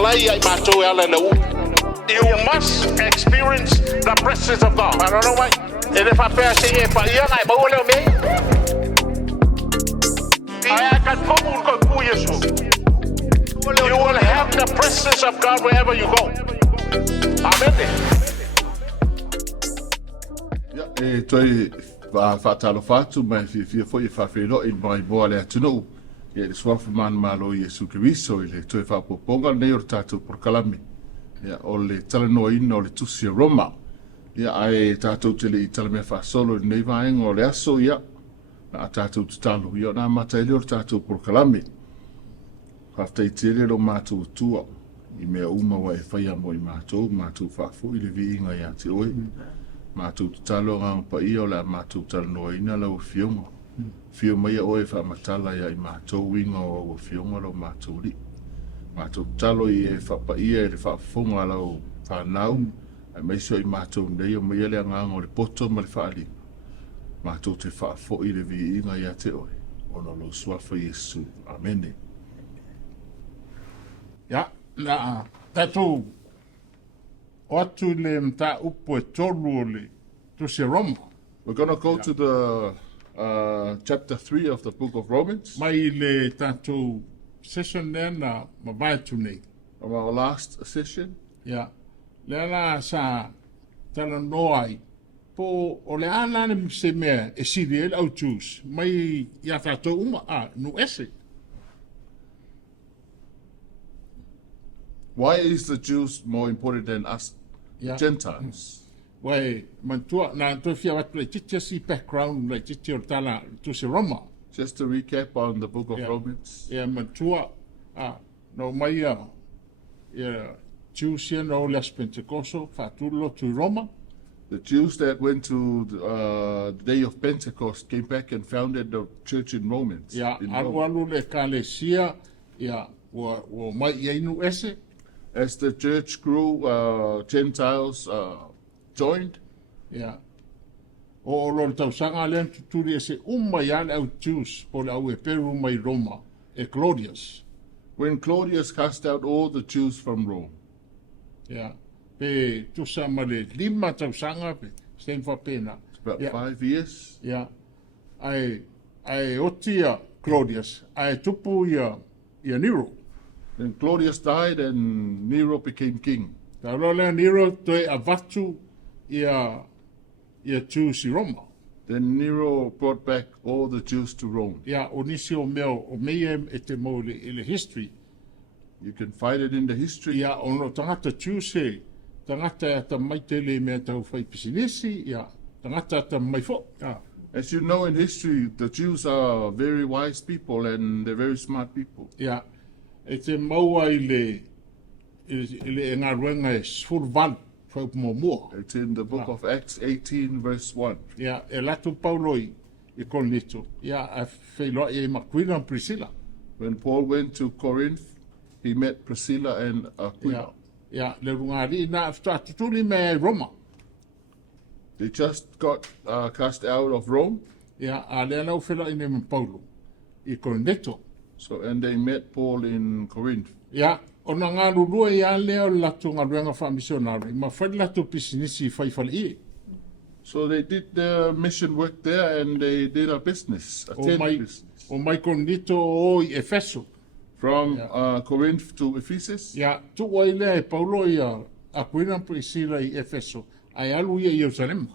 You must experience the presence of God. I don't know why. And if I feel say, but you like, but what me? I can come on, you will have the presence of God wherever you go. Amen. Yeah, toi fatalo fatu mai fi foi fa fero in mai boa le tunu. Ia le swafu man malo Yesu Kristo ile toi fa poponga nei o tatu por kalami. Ia o le talanoa ina o le tusi Roma. Ia ai tatou te le talame fa solo nei vaenga o le aso ia. Na tatou tutalu ia na matai le o tatou por kalami. Haftai tele lo mātou tua. I mea uma wa e whaia mo I mātou whafu I le vi inga ia te oi. Mātou tutalo ngang pa ia o la mātou talanoa ina lau fionga. Fio mai oe wha matala ia I mātou inga o fionga lau mātou li. Mātou talo I e whapa ia e le whafunga lau whanau. Ai maiso I mātou nei o mai le ngang o le poto ma le whaali. Mātou te whafo I le vi inga ia te oi. Ono lo swafa Yesu. Amene. Ja, na tatu watu le mta upo e tolu le tu se Roma. We're going to go to the chapter 3 of the book of Romans. Mai le tatu session na mabaya tu nei. Of our last session. Ja, le ala sa tala noai po o le ala ne se mea e siri el au tus. Mai ya tatu uma nu ese. Why is the Jews more important than us Gentiles? Wai mantua na to fia watu le titi si background le titi o tala tu se Roma. Just to recap on the book of Romans. Yeah, mantua no mai Jews here no les Pentecosto fatulo to Roma. The Jews that went to the day of Pentecost came back and founded the church in Romans. Yeah, alu le kalesia wo mai inu ese. As the church grew, Gentiles joined. Yeah. O lo tausanga le tuturi ese ya au Jews po le au e Peru mai Roma e Claudius. When Claudius cast out all the Jews from Rome. Yeah. Pe tusama le lima tausanga pe sten fa pena. About 5 years. Yeah. Ai otia Claudius. Ai tupu ia Nero. Then Claudius died and Nero became king. Talola Nero toi avatu ia Jews I Roma. Then Nero brought back all the Jews to Rome. Yeah, onisi o mea e te mo le history. You can find it in the history. Yeah, ono tangata Jews e tangata ta mai tele mea tau fai pisinisi. Yeah, tangata ta mai fo. Yeah. As you know in history, the Jews are very wise people and they're very smart people. Yeah. E te maua I le ngā ruenga e survan whau mua. It's in the book of Acts 18 verse 1. Yeah, e latu Paulo I Corneto. Yeah, a whailoa e Aquila and Priscilla. When Paul went to Corinth, he met Priscilla and Aquila. Yeah, le rungari na tutuli me Roma. They just got cast out of Rome. Yeah, a le anau whaila I me Paulo I Corneto. So, and they met Paul in Corinth. Yeah, ona ngā rurua ia leo latu ngā ruenga wha misionari. Ma whai latu pisinisi whai whali I. So they did their mission work there and they did a business, a tent business. O mai konito o I Efeso. From Corinth to Ephesus? Yeah, tu wai lea e Paulo ia Aquila Priscilla I Efeso. Ai alu ia Jerusalem.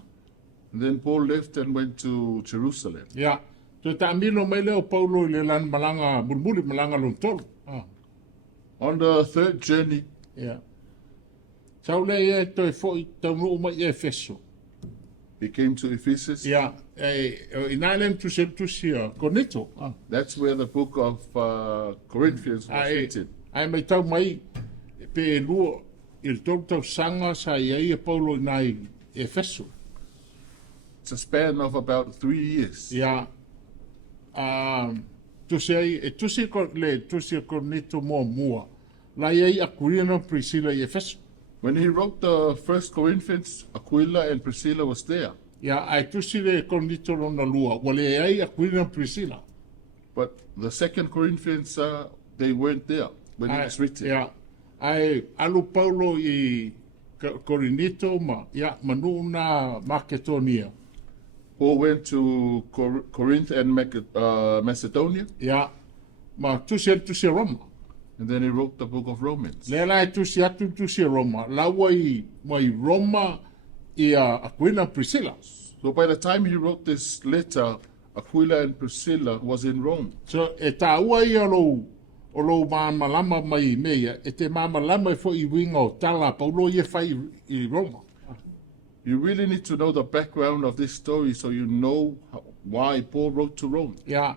And then Paul left and went to Jerusalem. Yeah. To ta'amilo mai leo Paulo I le lan malanga bulbuli malanga lontolo. On the third journey, yeah. Tau le e toi foi tau no mai e Efeso. He came to Ephesus. Yeah. In Ireland to send to see Corneto. That's where the book of Corinthians was written. Ai mai tau mai pe lua il tau sanga sa ia e Paulo nai Efeso. It's a span of about 3 years. Yeah. Tu sei Corneto mua. La ia Aquila Priscilla I Efeso. When he wrote the first Corinthians, Aquila and Priscilla was there. Yeah, ai tu si le Corneto lona lua. Wale ai Aquila Priscilla. But the second Corinthians, they weren't there when it was written. Yeah. Ai alu Paulo I Corinito manuna Macedonia. Paul went to Corinth and Macedonia. Ya ma tusi Roma. And then he wrote the book of Romans. Lelai tusi Roma. Lawai mai Roma ia Aquila Priscilla. So by the time he wrote this letter, Aquila and Priscilla was in Rome. So e taua ia o lo malama mai mea, e te malama fo I winga o tala Paulo ia fai I Roma. You really need to know the background of this story so you know why Paul wrote to Rome. Ya,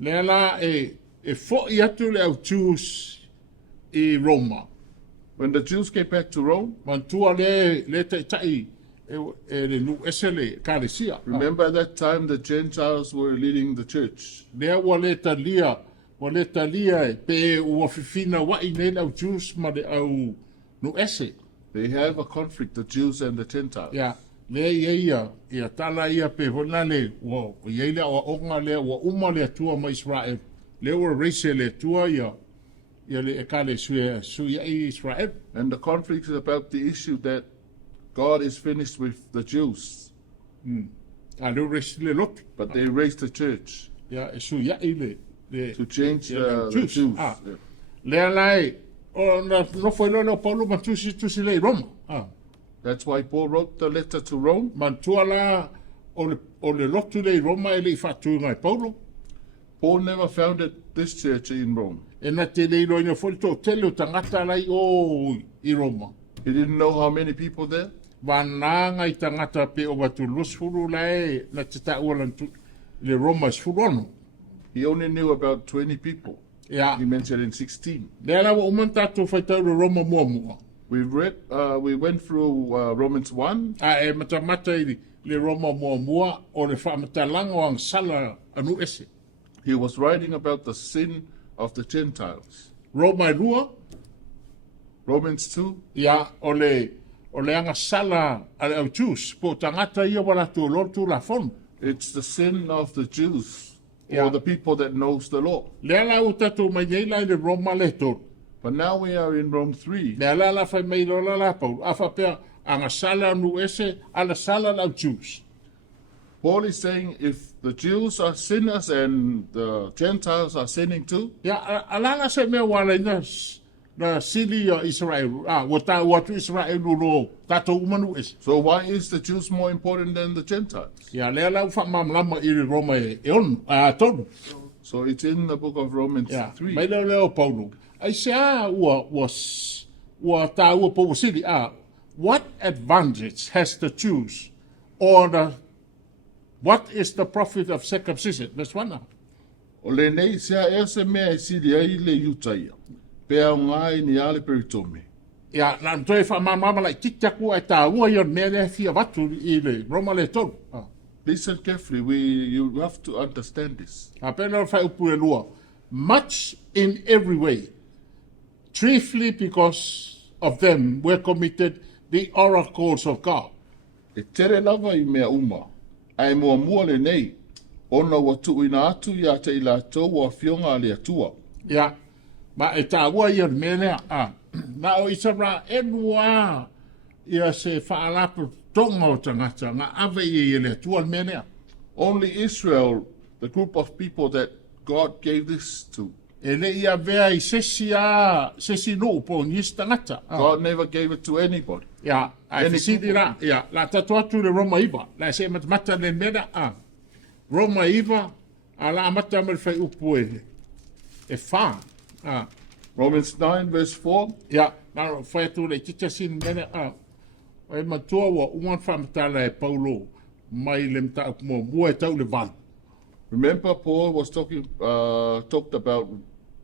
lela e fo I atu le au Jews I Roma. When the Jews came back to Rome, Mantua le tai le nu esele kalesia. remember at that time the Gentiles were leading the church. Lea wa le talia e pe ua fifina wa I nei au Jews ma le au nu ese. They have a conflict, the Jews and the Gentiles. Ya, le ia tala ia pe hona le wa ia le o onga le wa uma le tua ma Israel. Le wa reise le tua ia le ekale suia I Israel. And the conflict is about the issue that God is finished with the Jews, A le reise le lot. but they raised the church Ya suia I le to change Yeah, the Jews. Jews. Ah. Yeah. le lai o no foi lo Paulo ma tusi le Roma. That's why Paul wrote the letter to Rome. Mantua la o le lotu le Roma e le fatu ngai Paulo. Paul never founded this church in Rome. E na te le ilo ina foli tō tele o tangata lai o I Roma. He didn't know how many people there. Wananga I tangata pe o watu lusfuru lai na te taualan le Roma sfuru ono. He only knew about 20 people. Ya, He mentioned in 16. le ala wa umanta tō whaitau le Roma mua. We went through Romans 1. E matamata I le Roma mua o le whamatalanga o ang sala anu ese. He was writing about the sin of the Gentiles. Roma rua, Romans 2, ia o le anga sala ale au Jews po tangata ia wala tu lotu la fon. it's the sin of the Jews, Yeah. or the people that knows the law. Le ala u tatu mai nei lai le Roma le tō. But now we are in Rome 3. Le ala la fai mai lola la pau. Afa pia anga sala nu ese ala sala la au Jews. Paul is saying if the Jews are sinners and the Gentiles are sinning too, Ia ala se mea wala ina na sili o Israel. Watu Israel lo tato umanu ese. so why is the Jews more important than the Gentiles? Ia le ala u wha mamlama I le Roma e on tonu. So it's in the book of Romans Yeah, 3. mai leo Paulo. Ai se ua ta ua po sili what advantage has the Jews or what is the profit of circumcision? That's one now. O le nei sea e se mea e siri ai le iutaia. Pea o ngai ni ale peritome. Ya, na toi fa mama lai tiktaku ai ta ua ia me le fia watu I le Roma le tonu. Listen carefully, you have to understand this. A pena fai upu e lua. Much in every way, chiefly because of them were committed the oracles of God. E tere lava I mea uma. Ai mua le nei. Ona watu ina atu ia te ila tau wa fionga le atua. Ya, ma e tā ua ia mele na o isara e mua ia se whaalapu tonga o tangata ngā ave I le tua mele. Only Israel, the group of people that God gave this to. E le ia vea I sesi no po nis tangata. God never gave it to anybody. Ya, ai Any fisidi ra, ya, la tatu atu le Roma iwa, la se matamata le mele Roma iwa, ala amata me fai upu e wha. Romans 9 verse 4. Ya, na fai tu le tita sin mele e matua wa uman whamatala e Paulo mai le mta mua e tau le van. Remember Paul was talked about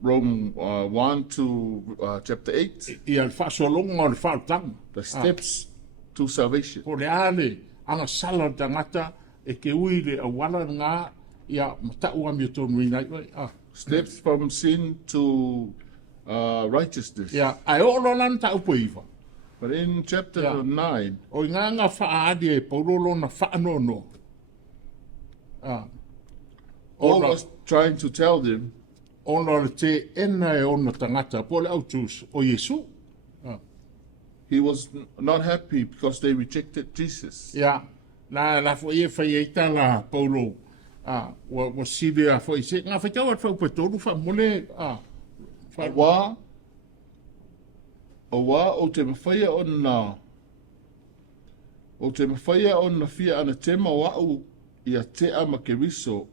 Rome 1 to chapter 8. Ia le whasolonga o le whaotanga. The steps to salvation. Po le ale, anga sala tangata e ke ui le awala ngā ia matau ami o tonu ina. Steps from sin to righteousness. Ia, ai olo lan ta upo iwa. But in chapter Yeah. 9, O ngā whaadi e paurolo na whaanono. Paul was trying to tell them Ona le te ena e ona tangata po le autus o Yesu. he was not happy because they rejected Jesus. Ya, la fo ia fa ia tala Paulo. Wa sibia fo ise nga fa tawat fa petolu fa mole o te mawhaia o na fia ana tema wau ia te ama ke riso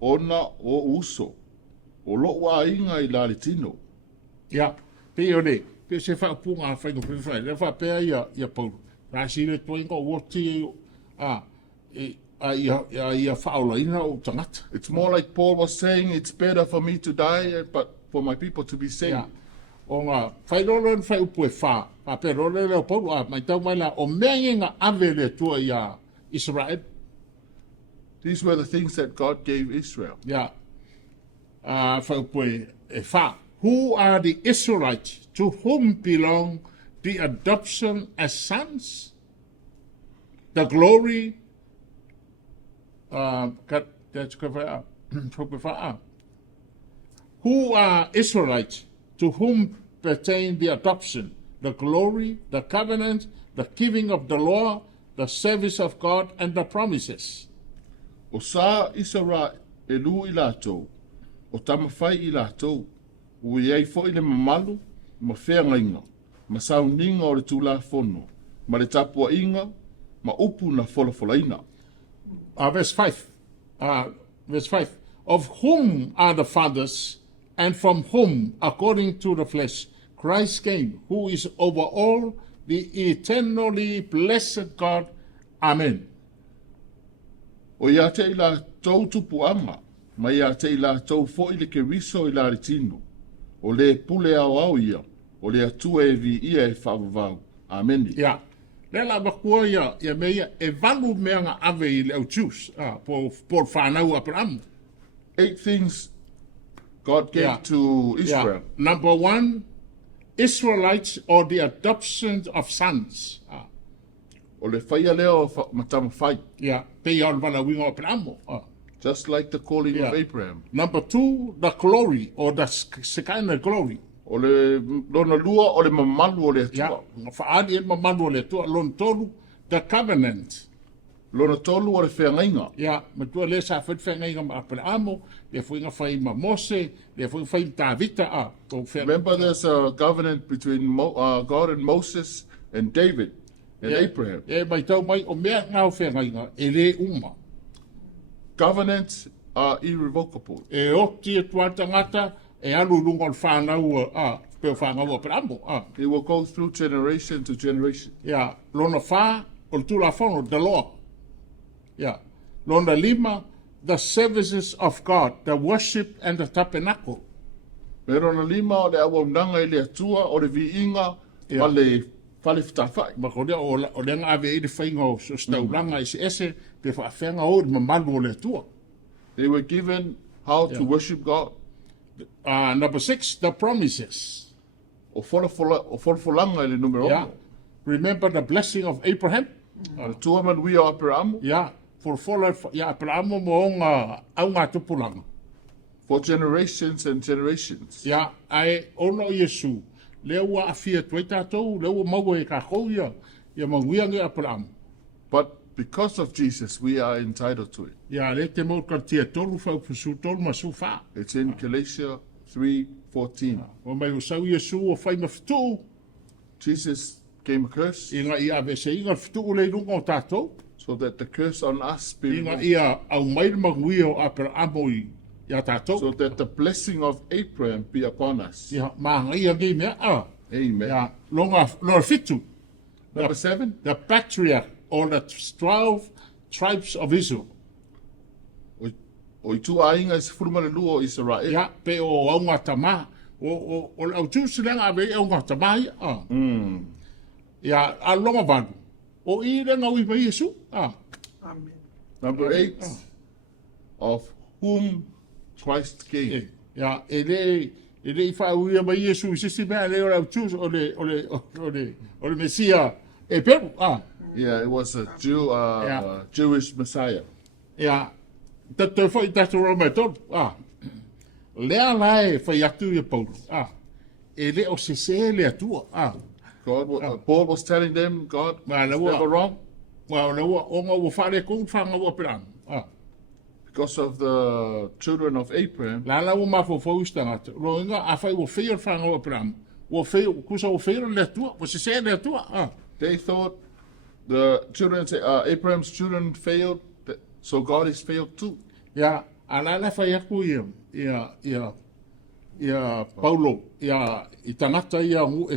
ona o uso o lo wa inga I lari tino. Ya, pe ore, pe se fa punga fa no pe fa, le fa pe ia Paulo. Ra si le toinga o ti ia fa ina o tangata. It's more like Paul was saying, it's better for me to die, but for my people to be saved. Ya. O nga fai lolo fai upu e fa pe lolo le Paulo mai tau mai la o menga ave le tua ia Israel. These were the things that God gave Israel. Yeah. Who are the Israelites to whom belong the adoption as sons, the glory, who are Israelites to whom pertain the adoption, the glory, the covenant, the giving of the law, the service of God, and the promises. O sa Isara e lu I lātou, o tamawhai I lātou, ui ei fo I le mamalu, ma whea ngainga, ma sauninga o le tūla whono, ma le tapua inga, ma upu na wholawholaina. Verse 5. Verse 5. Of whom are the fathers, and from whom, according to the flesh, Christ came, who is over all, the eternally blessed God. Amen. O ia te I lātou tupu anga, ma ia te I lātou fo I le ke riso I lari tino, o le pule au ia, o le atua e vi ia e whaavavau. Amen. Ja. Lela bakua ia meia e valu meanga ave I le au tius, por whanau Abraham. 8 things God gave to Israel. Yeah. Number 1, Israelites or the adoption of sons. O le whaia leo matama whai. Yeah, pe on wana wingo Abraham. Just like the calling of Abraham. Number 2, the glory or the Shekinah glory. O le lona lua o le mamalu o le atua. Yeah, whaari e mamalu o le atua. Lona tolu, the covenant. Lona tolu o le whengainga. Yeah, matua le sa whengainga ma Abraham, le whenga whai ma Mose, le whenga whai Davita. Remember there's a covenant between God and Moses and David. And Abraham. Mai tau mai o mea ngau whengainga, e le uma. Covenants are irrevocable. E oti e tuata ngata, e alu lunga o whanau, peo whanau Abraham. It will go through generation to generation. Yeah, lona wha, o tula whono, the law. Yeah, lona lima, the services of God, the worship and the tabernacle. Pero na lima o le awamnanga I le atua o le viinga, ma le fale whtawhai. Ma kone o le nga ave e le whainga o staulanga I se ese, pe whaafenga o le mamalu o le atua. They were given how to worship God. Number 6, the promises. O wholawholanga I le numero. Yeah. Remember the blessing of Abraham? Tua man wi o Abraham. Yeah. For Abraham mo nga au ngā tupulanga. For generations and generations. Yeah. Ai ono Yesu. Lea ua afia tuai tātou, lea ua maua e ka kou ia manguia nge Abraham. But because of Jesus, we are entitled to it. Ia, le te mau kantia tolu whau pusu tolu masu wha. It's in Galatia 3:14. O mai usau Yesu o whai mawhitu. Jesus came a curse. Inga ia vese inga fitu le runga o tātou. So that the curse on us be Inga removed. ia au mai manguia o Abraham ia tātou. So that the blessing of Abraham be upon us. Ia, maanga ia ngi mea. Amen. Ia, longa fitu. Number 7. The patriarch or the 12 tribes of Israel. O I tu ainga is furumale lua o Israel. Ia, pe o au ngā tamā. O au tūsilenga ave au ngā tamā ia. Ia, a longa vanu. O I renga ui mai Yesu. Amen. Number 8. Of whom Christ came. Ia, ele I whauia mai Yesu I sisi mea le o au tūs o le Mesia e peru. Yeah, it was a Jewish Messiah. Ia, tato fo I tato roma tonu. Lea lai whai atu I Paulo. E le o sese le atua. Paul was telling them God is never wrong. Well, Because of the children of Abraham. They thought the children, Abraham's children failed, so God is failed too. Yeah, Palolo, I tangata ia ngu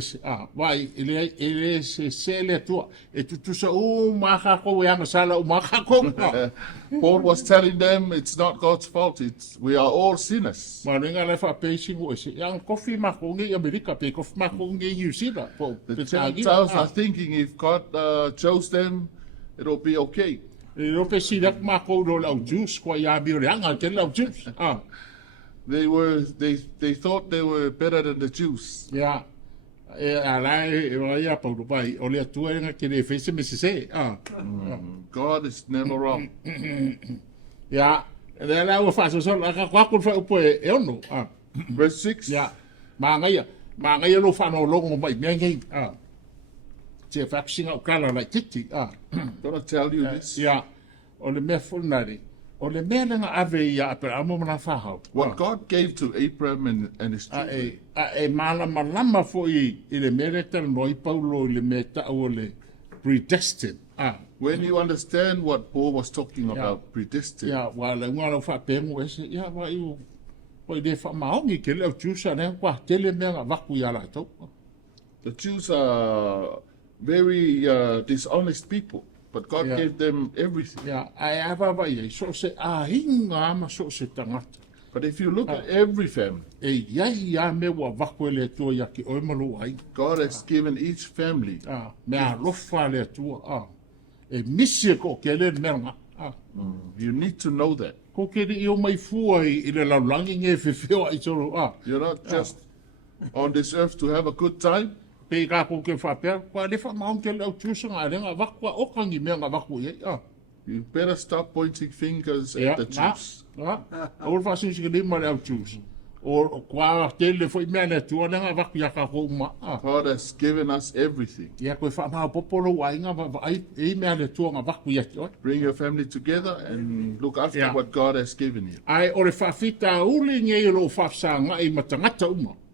vai ele se le tua e tu sa maka ko yang sala maka ko. Paul was telling them it's not God's fault, we are all sinners. Maringa le fa pacing o se yang kofi makongi America pe kofi makongi New Zealand. The Gentiles are thinking if God chose them, it'll be okay. Europe si dak mako do lau juice ko ya bi yang al ken lau juice. They thought they were better than the Jews. Yeah. God is never wrong. Yeah. Verse 6. Yeah. Mangaya lo fano long mai mengi. Je faxing out kala like titi. Gonna tell you this. Yeah. On the mefunari. What God gave to Abraham and his children. Predestined. When you understand what Paul was talking about, predestined. The Jews are very dishonest people. But God gave them everything. But if you look at every family, God has given each family. You need to know that. You're not just on this earth to have a good time. You better stop pointing fingers at the Jews. God has given us everything. Bring your family together and look after what God has given you.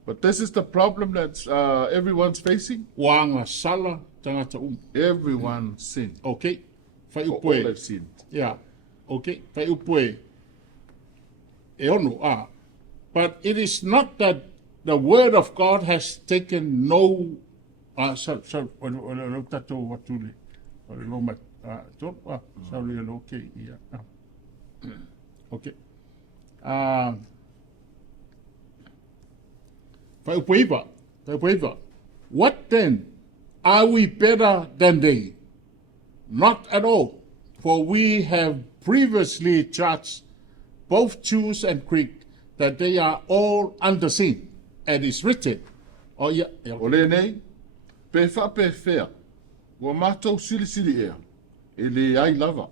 But this is the problem that everyone's facing. Everyone sinned. Okay. All have sinned. Yeah. Okay. But it is not that the word of God has taken no. Okay. What then? Are we better than they? Not at all, for we have previously judged both Jews and Greek that they are all under sin, and it's written. Oh yeah. Olene, pefa pefea, wa mato sili ea, ele ai lava,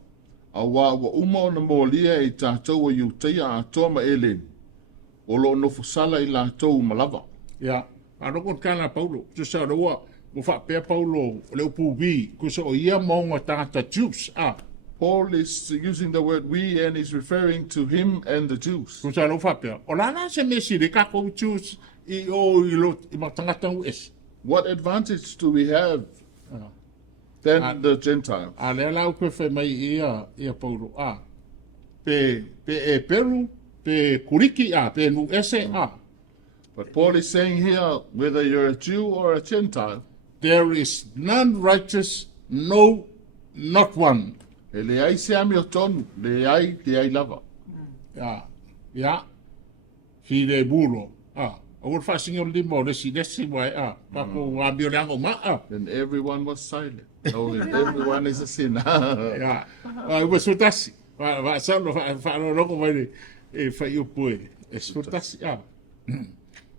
awa wa uma na molia e tātou wa iuteia a toma elen, o lo no fusala i lātou malava. Yeah, I don't want kana Paulo. Just say what pe Paulo le pubi kuso ia monga tata Jews. Paul is using the word we and is referring to him and the Jews. Kuso lo fa pe. Olana se mesi de kako Jews I o ilo I matangata US. What advantage do we have than the Gentiles? Ale la ko fe mai ia Paulo pe e Peru pe kuriki pe nu ese But Paul is saying here, whether you're a Jew or a Gentile, there is none righteous, no, not one. Yeah. Si de bulo. Our fasting on limo, the si desi why Then everyone was silent. Everyone is a sinner. Yeah. I was so tassi. Some of local way if you put it. So tassi.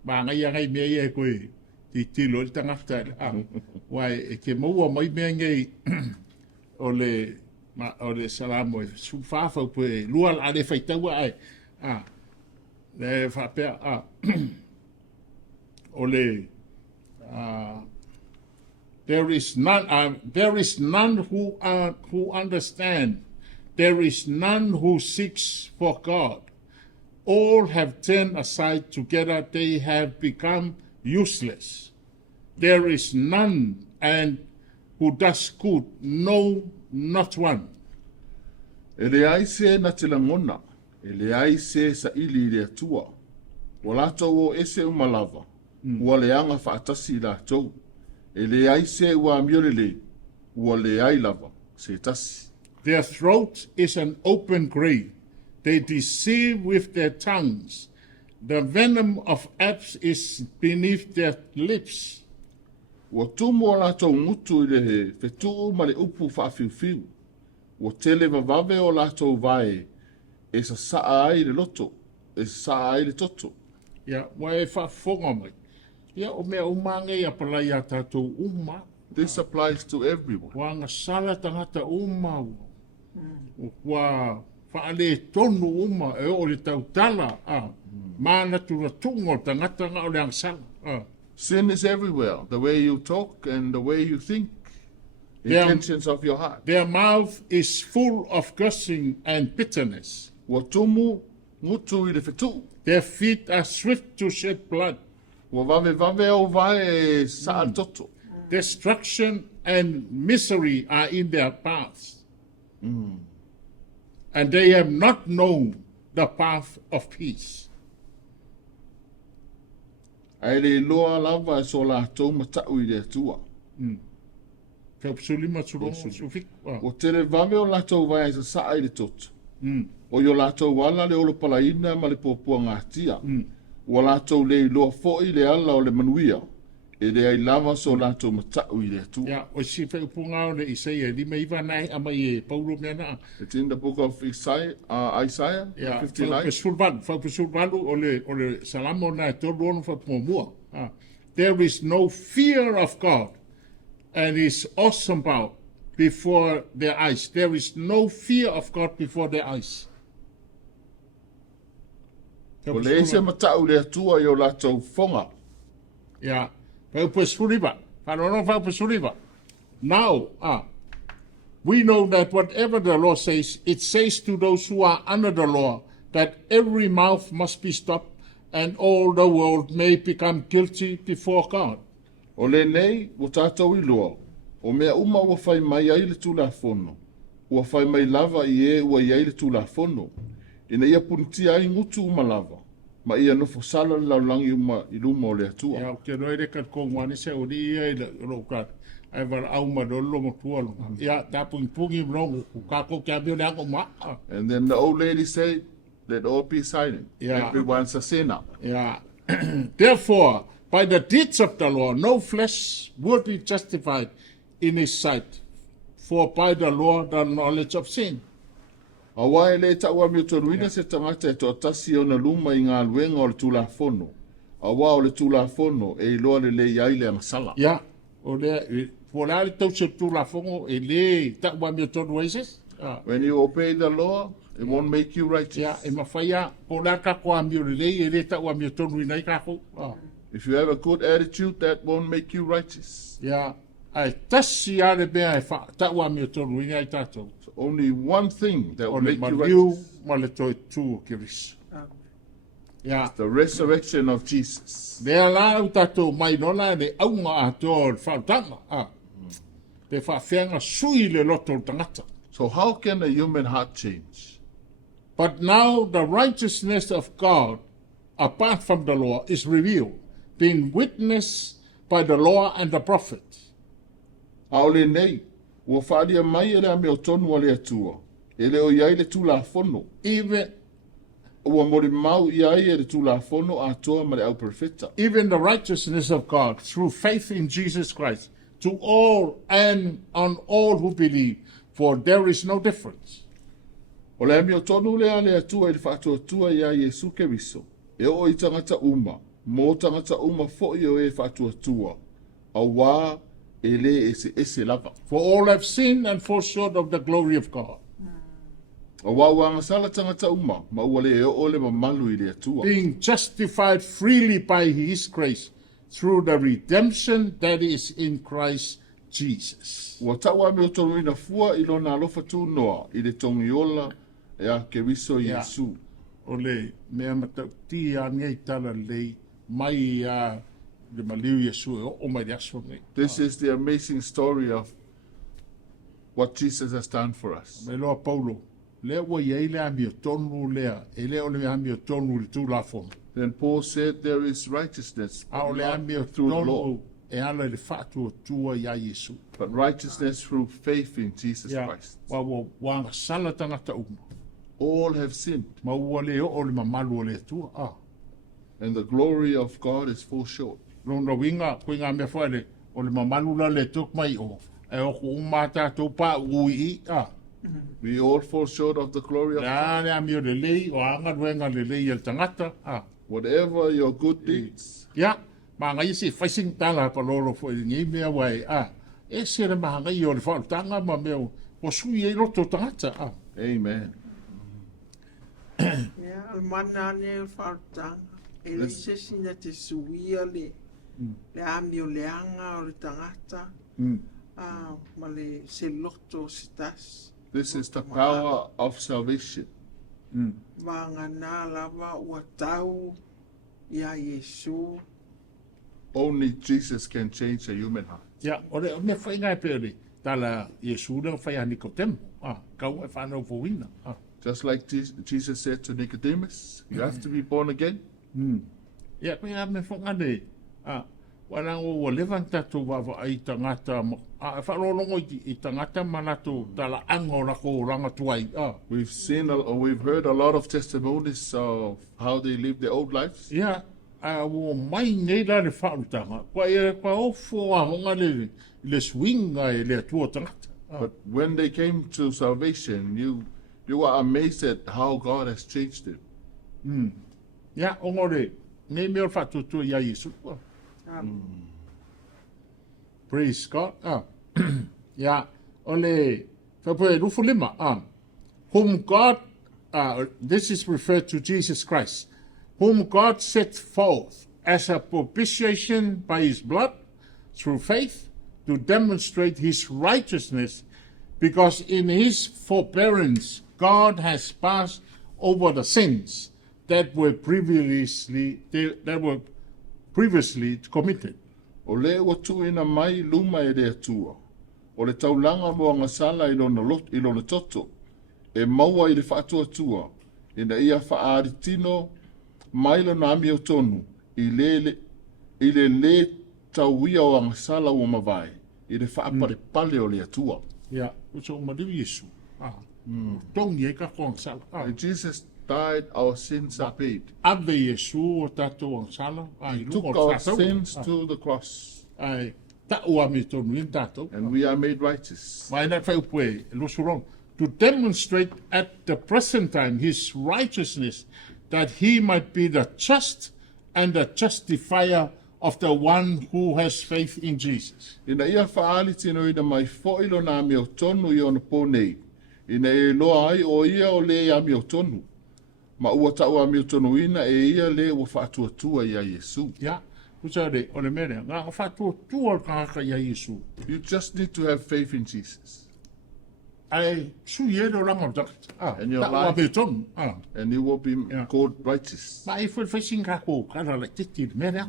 Ngai me e koe tilo I tangata wai e ke maua mai mea ngai o le salamo e sufafa pe lua ale faitaua ai le fapea o le There is none who understand. There is none who seeks for God. All have turned aside together. They have become useless. There is none and who does good, no, not one. E le ai se na te langona, e le ai se sa ili le atua. O lātou o ese umalava, ua le anga whaatasi lātou. E le ai se ua miorele, ua le ai lava, se tasi. Their throat is an open grave. They deceive with their tongues. The venom of apes is beneath their lips. Ua tumu o lātou ngutu i le he, whetu ma le upu whaafiufiu. Ua tele vavave o lātou vae, e sa saa ai le loto, e sa saa ai le toto. Ia, wa e whaafonga mai. Ia, o mea umange ia palai a tātou uma. This applies to everyone. Wa ngā sala tangata uma. Wa whaale tonu uma e o le tautala. Mana tura tungo tangata ngā o le angsala. Sin is everywhere, the way you talk and the way you think, the intentions of your heart. Their mouth is full of cursing and bitterness. Ua tumu ngutu i le whetu. Their feet are swift to shed blood. Ua vave o vae e saa toto. Destruction and misery are in their paths. And they have not known the path of peace. Ai le loa lava e so lātou matau i le atua. Kaupsuli matulongo sufik. O tere vave o lātou vae sa saa i le toto. O yo lātou wala le olo palaina ma le pōpua ngātia. Ua lātou le loa fo'i le ala o le manuia. E le ai lava so lātou matau i le atua. Ja, o si whaupunga o le Isaiah, lima iwa nai ama i Paulo mea naa. It's in the book of Isaiah, Ja, 59. whaupesulvalu o le salamo na tolu ono whapumua. There is no fear of God and his awesome power before their eyes. There is no fear of God before their eyes. O le se matau le atua i o lātou fonga. Ja, whaupesuliva. Whaupesuliva. Now, we know that whatever the law says, it says to those who are under the law that every mouth must be stopped and all the world may become guilty before God. O le nei, o tātou i loa, o mea uma ua whai mai ai le tūla fono. Ua whai mai lava i e ua i ai le tūla fono. Ina ia puntia ai ngutu uma lava. Ma ia nofo sala le laulangi uma i luma o le atua. Ja, ke noi re kat kongwane se o di ia i le rokat. Ai wala au madolo mo tualo. Ja, ta pungi mrongo, kako kia bio le ango ma. And then the old lady said, let all be silent. Yeah. Everyone's a sinner. Ja. Therefore, by the deeds of the law, no flesh would be justified in his sight. For by the law, the knowledge of sin. A wai le taua mi tonuina se tangata e to tasi o na luma i ngā luenga o le tūla fono. A wā o le tūla fono e iloa le le iai le angasala. Ja, o le, po la le tau se tu la fongo, e le taua mi tonu ises. When you obey the law, it won't make you righteous. Ja, e mawhaia, po la kako a mi o le lei, e le taua mi tonu inai kako. If you have a good attitude, that won't make you righteous. Ja, ai tasi a le bea e wha, taua mi tonu inai tātou. Only one thing that O will le make you mariu, righteous. ma le toi tū kiris. Ja, The resurrection of Jesus. lea la u tātou mai nona le aunga a tō le whautanga. Le whawhianga sui le loto o tangata. So how can a human heart change? But now the righteousness of God, apart from the law, is revealed, being witnessed by the law and the prophets. Aole nei, ua whaalia mai e lea me o tonu o le atua. E leo iai le tūla fono. Even Ua mori mau iai e le tūla fono a toa ma le au profeta. the righteousness of God through faith in Jesus Christ to all and on all who believe, for there is no difference. O lea me o tonu lea le atua i le whaatuatua ia Iesu Keriso. E o i tangata uma, mō tangata uma fo'i o e whaatuatua. A wā e le ese lava. For all have sinned and fall short of the glory of God, A wā wanga sala tangata uma, ma ua le e o le mamalu i le atua. being justified freely by his grace through the redemption that is in Christ Jesus. Ua taua me o tonu ina fua ilo na alofa tu noa i le tongi ola e a ke riso Yeah. Yesu. O le mea matauti a ngai tala lei mai a le maliu Yesu e o mai le aso nei. This is the amazing story of what Jesus has done for us. Me loa Paulo, lea ua iei le ami o tonu lea, e lea o le ami o tonu le tū la fona. Then Paul said there is righteousness A o le ami o through the law, tonu e ala le whātua tua ia Yesu. but righteousness through faith in Jesus Ia, Christ. wa wanga sala tangata uma. All have sinned, Ma ua le o le mamalu o le tua. and the glory of God is full short. Lona winga, koe ngā mea whaere, o le mamalu la le tuk mai o. E o ku umata tō pā ui i. We all fall short of the glory of God. Nā le ami o le lei, o anga ruenga le lei el tangata. Whatever your good deeds, Ia, ma ngai se whaising tanga palolo fo i ngai mea wai. E se le maha ngai o le whautanga ma mea o sui e roto tangata. amen. Mea almana ne whautanga. E le sesina te suia le ami o le anga o le tangata. Ma le se loto se tas. This is the power of salvation. Ma ngana lava ua tau ia Yesu. Only Jesus can change a human heart. Ia, o le mea whai ngai pere, tala Yesu le whai a Nicotemo. Kau e whanau fo wina. Just like Jesus said to Nicodemus, you have to be born again. Ia, koe ngā me whangane, warango ua levanta tō wawa ai tangata, e whalolongo i tangata manato tala ango rako ranga tuai. We've heard a lot of testimonies of how they live their old lives. Ia, ua mai nei la le whautanga, kwa ofo a honga le swinga e le atua tangata. But when they came to salvation, you are amazed at how God has changed them. Ia, ongore, nei mea whatutu ia Yesu. Praise God. Ia, ole, whapoe rufo lima. Whom God, this is referred to Jesus Christ, whom God set forth as a propitiation by his blood through faith to demonstrate his righteousness, because in his forbearance God has passed over the sins that were previously committed. O le ua tuina mai luma e le atua. O le taulanga mo anga sala i lona toto. E maua i le whaatuatua. Ina ia whaaritino mai lona ami o tonu. I le tauia o anga sala ua mawai. I le whaapare pale o le atua. Ia, uso o mariu Yesu. Tongi e ka kong sala. And Jesus died, our sins are paid. Ave Yesu o tatou ang sala. He took our sins to the cross. Ai, tau a me tonu in tatou. And we are made righteous. Mai na whai upoe, lusurong. To demonstrate at the present time his righteousness, that he might be the just and the justifier of the one who has faith in Jesus. Ina ia whaali tino ina mai foilo na ami o tonu i ona pōnei. Ina e loa ai o ia o le ami o tonu. Ma ua tau ami o tonu ina e ia le ua whaatuatua ia Yesu. Ja, usa re, o le mere, ngā whatua tua kāka ia Yesu. You just need to have faith in Jesus. Ai, sui e reo ranga o takata. And your Tau a life- me tonu. And you will be called righteous. Ma e whaiwhaising ka ko, kara le titi mere.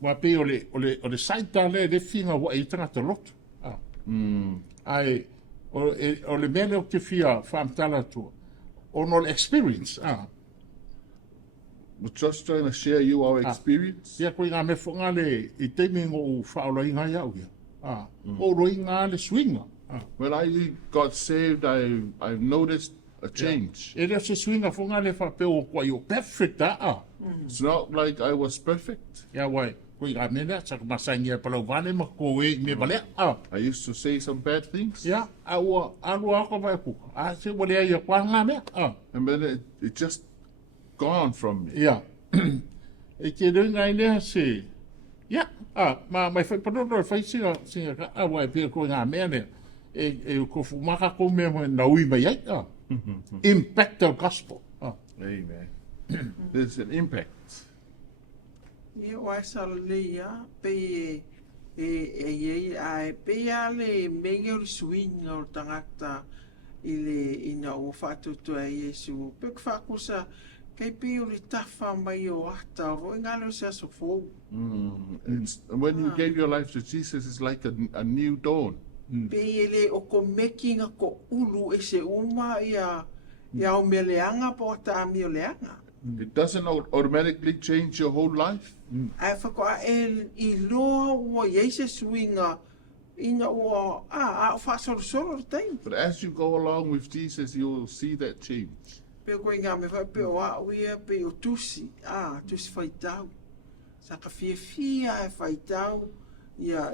Wa pe o le saita le finga wa e tangata loto. Ai, o le mele o te fia whaamtala tua. O no le experience. We're just trying to share you our experience. Ia koe ngā me whonga le i teimi ngō whaola inga iau ia. O roi ngā le swinga. When I got saved, I've noticed a change. E rea se swinga whonga le whapeo kwa i o perfect It's not like I was perfect. Ia wai, koe ngā mena, saka masangi e palau vane ma koe i me balea. I used to say some bad things. Ia, aua ako vai kuka. A se wale ai a kwa ngā mea. And then it just gone from me. Ia. E ke runga i lea se. Ia, ma mai whai panono e whai singa ka awa e pia koe ngā mea nea. E ko fumaka ko mea mo naui mai ai. Impact the gospel. Amen. There's an impact. Ia wai sala leia, pe e a pea le mege o le swing o tangata ina o whātutu a Iesu. Pek whakusa, kei pe o le tafa mai o ata, o ngalo se aso fōu. When you gave your life to Jesus, it's like a new dawn. Pe ele o ko mekinga ko ulu e se uma ia o meleanga po ta mi o leanga. It doesn't automatically change your whole life. Ai whakoa I loa ua Iesu swinga ina ua whasoro taim. But as you go along with Jesus, you'll see that change. Pe koe ngā me whai pe o ia pe o tusi whaitau. Saka fia e whaitau. Ia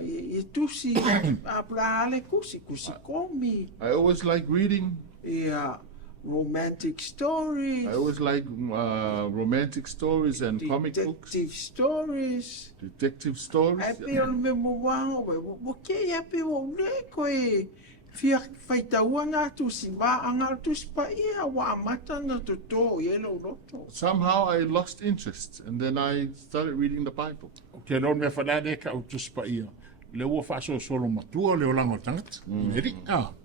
tusi a praale kusi komi. I always like reading. Ia romantic stories. I always like romantic stories and comic books. Detective stories. Ai pe o me mo wao wo ke ia pe o le koe fia whaitaua ngā tusi ba anga tusi pa ia wa amata na toto yelo roto. Somehow I lost interest and then I started reading the Bible. Okay, no me whanade ka o tusi pa ia. Le ua whaso solo matua le o lango tangata.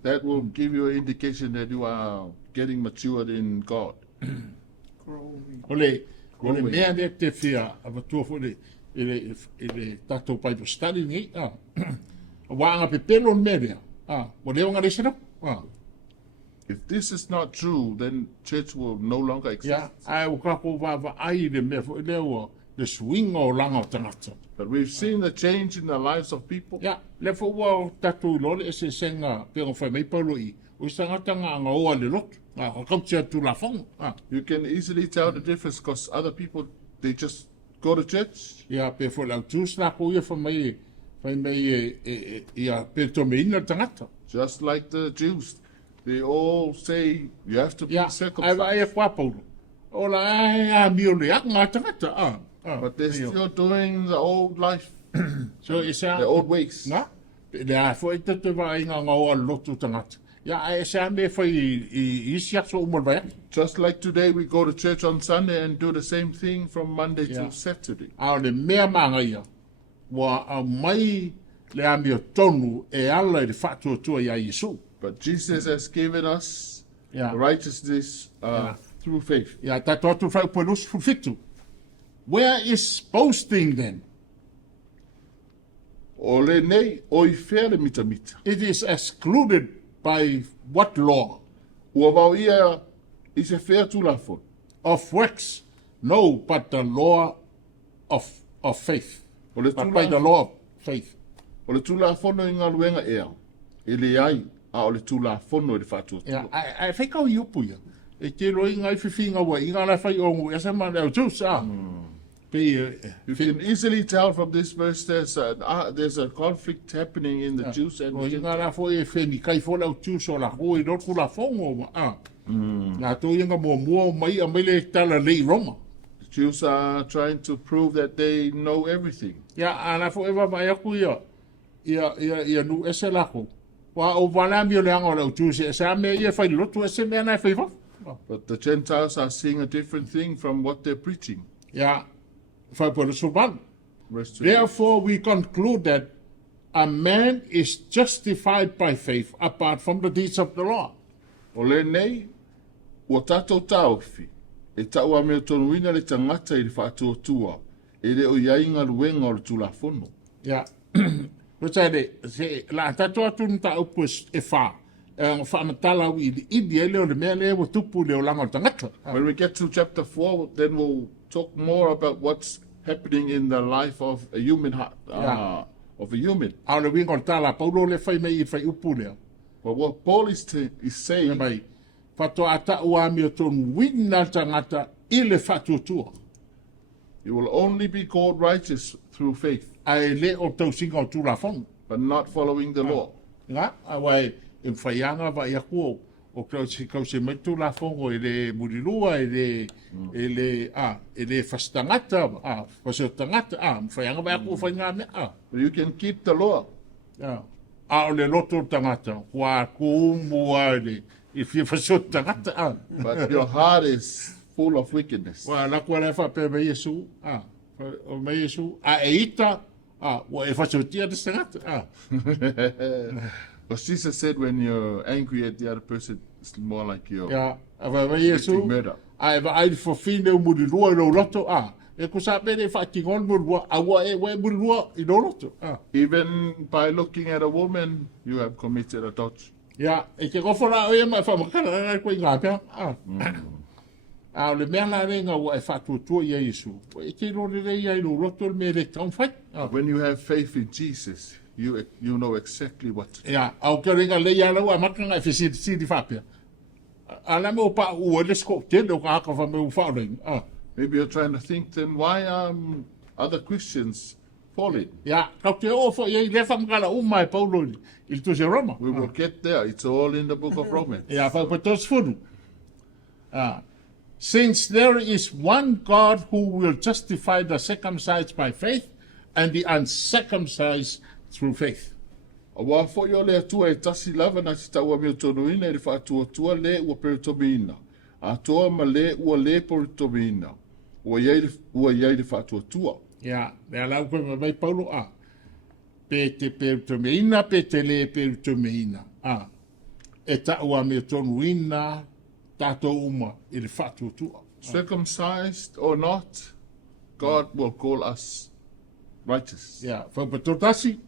That will give you an indication that you are getting matured in God. Ole mea ne te whia a watua fōle ele tātou Bible study ni. Wāanga pe pelo mea. Wa leo ngā resera. If this is not true, then church will no longer exist. Yeah, ai o kako wa ai le mea fōle leo le swing o langa o tangata. But we've seen the change in the lives of people. Yeah, le fo wa tatu lole e se senga pe o fa mai palo I. O sangata nga oa le lot. Tu la fong. You can easily tell the difference because other people, they just go to church. Yeah, pe fo la tus la ko ia fa mai ia pe to me ina tangata. Just like the Jews. They all say you have to be circumcised. Ai kwa paulo. Ola ai mi o le nga tangata. But they're still doing the old life. So the old ways. Na? Le fo ita te vai nga o lotu tangata. Just like today, we go to church on Sunday and do the same thing from Monday to Saturday. But Jesus has given us righteousness through faith. Where is boasting then? It is excluded by what law? Of works? No, but the law of faith. But by the law of faith. I think how you put it. You can easily tell from this verse there's a conflict happening in the Jews and the Gentiles. The Jews are trying to prove that they know everything. But the Gentiles are seeing a different thing from what they're preaching. Therefore, we conclude that a man is justified by faith apart from the deeds of the law. When we get to chapter 4, then we'll talk more about what's happening in the life of a human heart, of a human. But what Paul is saying, you will only be called righteous through faith, but not following the law. O kau se metu la fongo ele murilua ele fastangata fasotangata mfaianga ba ku fainga me You can keep the law. Le loto tangata kwa kumua ele if you fasotangata But your heart is full of wickedness. La kwa fa pe Yesu o me Yesu eita Ua e whasotia te sangata. But Jesus said when you're angry at the other person, it's more like you're Ia, awa Yesu. murder. Ai va ai fo fine o muri rua i lo loto. E ko sa pere whakingon mo rua. Awa e we muri rua i lo loto. Even by looking at a woman, you have committed adultery. Ia, e ke gofora o e mai whamakara rai koe ngā pia. O le mea la renga ua e whatuatua i a Yesu. E ke rore rei ai lo loto me le taumwhai. When you have faith in Jesus, you know exactly what to do. Ia, au ke renga le ia lau a makanga e whisiri whapia. Ala me o pa ua le sko tene o ka haka wha me u whaoring. Maybe you're trying to think then, why are other Christians falling? Ia, kau te o fo i le whamkala umai Paulo il tu se Roma. We will get there. It's all in the book of Romans. Ia, whaupatos funu. Since there is one God who will justify the circumcised by faith and the uncircumcised through faith. A wā fo yo le atua e tasi lava na si taua mea tonu ina e le whaatua le ua peritomi ina. A toa ma le ua le peritomi ina. Ua iei le whaatua. Ia, mea lau koe mai Paulo pe te peritomi ina, pe te le peritomi ina. E taua mea tonu ina, tātou uma i le whaatua. Circumcised or not, God will call us righteous. Ia, whaupatotasi.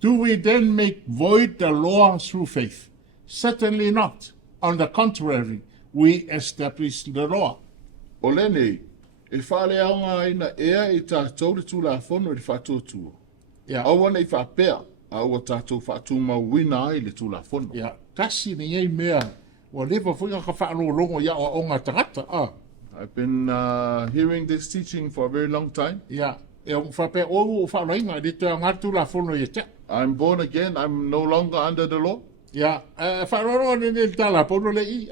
Do we then make void the law through faith? Certainly not. On the contrary, we establish the law. O lene, e whale aonga ina ea i tātou le tūla whono i le whātuatua. Ia, Awana i whapea, aua tātou whātu mauina ai le tūla whono. ia, kasi ni ei mea, wa lewa whuinga ka whaalolongo ia o onga tangata. I've been hearing this teaching for a very long time. Ia, e o whapea o whaalainga, le te ngatu la whono i te. I'm born again. I'm no longer under the law. Ia, whaaroro ni le tala, pono le i.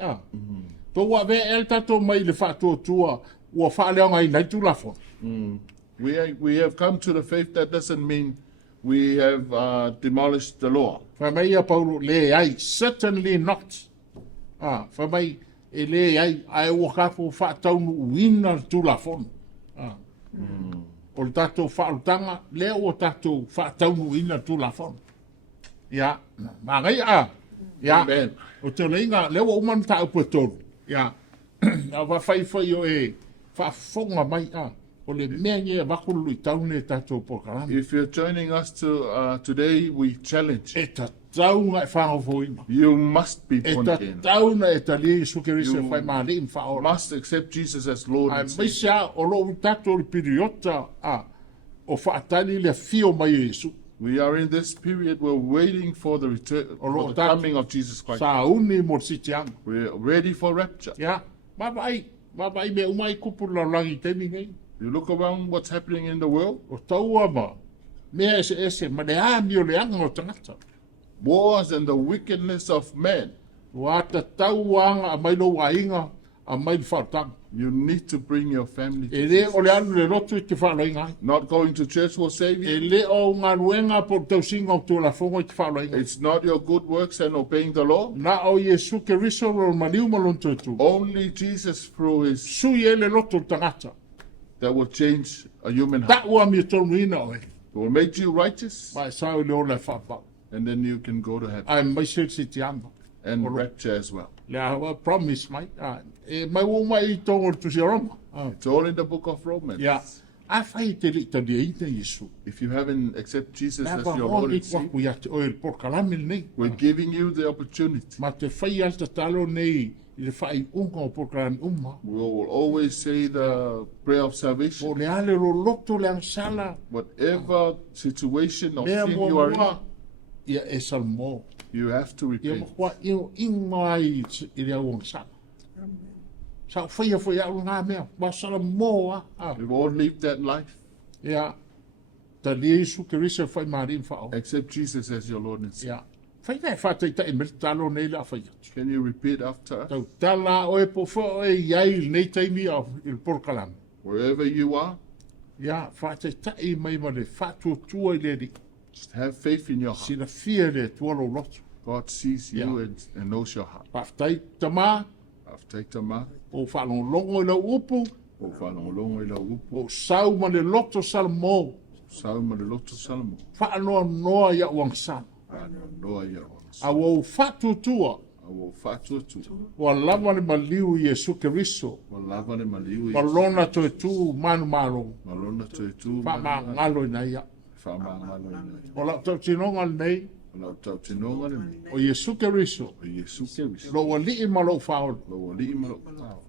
Tō wa ve el tato mai le whātua ua whaaleonga i nei tu la whono. We have come to the faith. That doesn't mean we have demolished the law. Whamai Paulo le ai, certainly not. Whamai e le ai o kapo whaataunu uina tu la whono. O le tātou whaarutanga, le o tātou whaataunu uina tu la whono. Ia, māngai ia, Amen. o te leinga, le o umanu tā upa tōru. Ia, a whawhai o e whaafonga mai o le mea nge wakulu I taune tātou pokarami. If you're joining us today, we challenge. E ta taunga e whangafoina. You must be E born ta again. tauna e ta lia sukerise You whai maari in whaora. Must accept Jesus as Lord Ai and Savior. maisia o lo tātou le piriota o whaatani le fio mai Yesu. We are in this period. We're waiting for the return, for the coming of Jesus Christ. Sa uni mo sitianga. We're ready for rapture. Ia, mabai me umai kupu la langi temi ngai. You look around what's happening in the world. O taua ma, mea ese, ma le ami o le anga o tangata. Wars and the wickedness of man. Wa ta tauanga a mai lo wainga, a mai whaatanga. You need to bring your family to E le Jesus. o le anu le roto I te whaaloinga. Not going to church will save E you. le o ngā ruenga po tausinga o tō la whongo I te whaaloinga. It's not your good works and obeying the law. Na o Yesu ke riso ro maniu malonto tu. Only Jesus through his Sui e le roto tangata. that will change a human heart. Ta ua mi tonu ina oe. It will make you righteous, Mai sao le o le whapau. and then you can go to heaven Ai mai se si te amba. and rapture as well. Le a promise mai. E mai o mai I tongo tu se roma. It's all in the book of Romans. Ia. A whai te rita di eita Yesu. If you haven't accepted Jesus Nā as pa your Lord honi and Savior, waku ia te oe le porkalami nei. we're giving you the opportunity. Ma te whai alta talo nei I le whai unga o porkalami uma. We will always say the prayer of O salvation. le ale ro loto le ansala. Whatever situation or Mea sin mua you are mua. in, Ia e salmo. you have to Ia repent. makua io ingmai I le au sala. Sa whai au ngā mea. Wa sala moa. We've all lived that life. Ia. Ta le Yesu ke risa whai marim whao. Accept Jesus as your Lord and Savior. Ia. Whai nei whatai ta I meri talo nei la whai atu. Can you repeat after us? Tau tala oe po wha e iai nei taimi au il porkalami. Wherever you are, Ia, whatai tai mai ma le whatua tua I le ri. just have faith in your heart. Sina fia le tualo loto. God sees you and knows your heart. Whaftai tamā, I've taken my o whalongongo I lau upu, o whanolongo I lau upu. o sau ma le loto salamo. Sau ma le loto salamo. Whaanoa noa ia uang sa. Ano noa ia o. A wau whatutua. Awo fatuatu. Wa lava le maliu Yesu Keriso. Wa lava le maliu. Malona to tu manu malo. Malona to tu. Fa ma ngalo ina ia. Fa ma ngalo ina. O la tau tinonga nei. Lo tau tinonga le. O Yesu Keriso. O Yesu Keriso. Lo wali i malo faol. Lo wali i malo.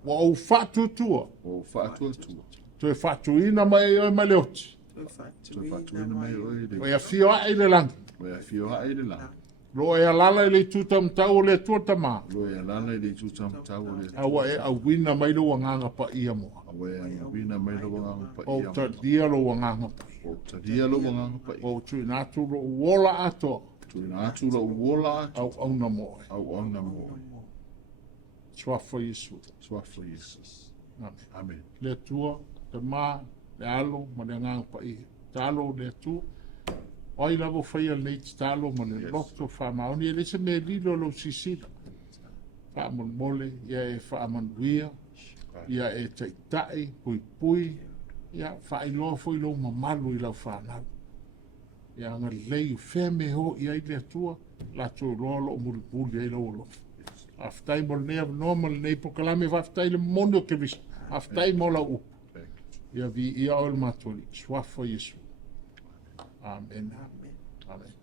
Wa o whatutua. O fatuatu. To e whatuina mai o mai leoti. To fatuina mai o e le. O ia fioa i le langi. O ia fioa i le lang. Lo e alala i le tutam tau le tuatama. Lo ia lana i le tutam tau le. Awa e au wina mai lo wanganga pa ia moa. Awa e wina mai lo wanganga pa O ia. ta dia lo wanganga pa. O ta dia lo wanganga pa ia. O tu inatu lo wola ato. Tu ina atu lo wola atu. Au na moa. Au na mo. Swafo Yesu. Swafo Jesus. Amen. Le tua, te mā, le alo, ma le nganga pa ia. Talo le tu. Oi lavo whaia nei te talo ma le loto whamaoni. E le se me lilo lo sisila. Whaamon mole, ia e whaamanuia. Ia e taitai, pui pui. Ia whailo foi lo mamalu i lau whanau. Ia nga lei whea me ho ia i le atua. La tu rolo o muripuli ai lau lo. Aftai mo le nea normal nei pokalame whaftai le mono ke visi. Aftai mo la upu. Ia vi ia o le matoli. Swafo Yesu. Amen. Amen.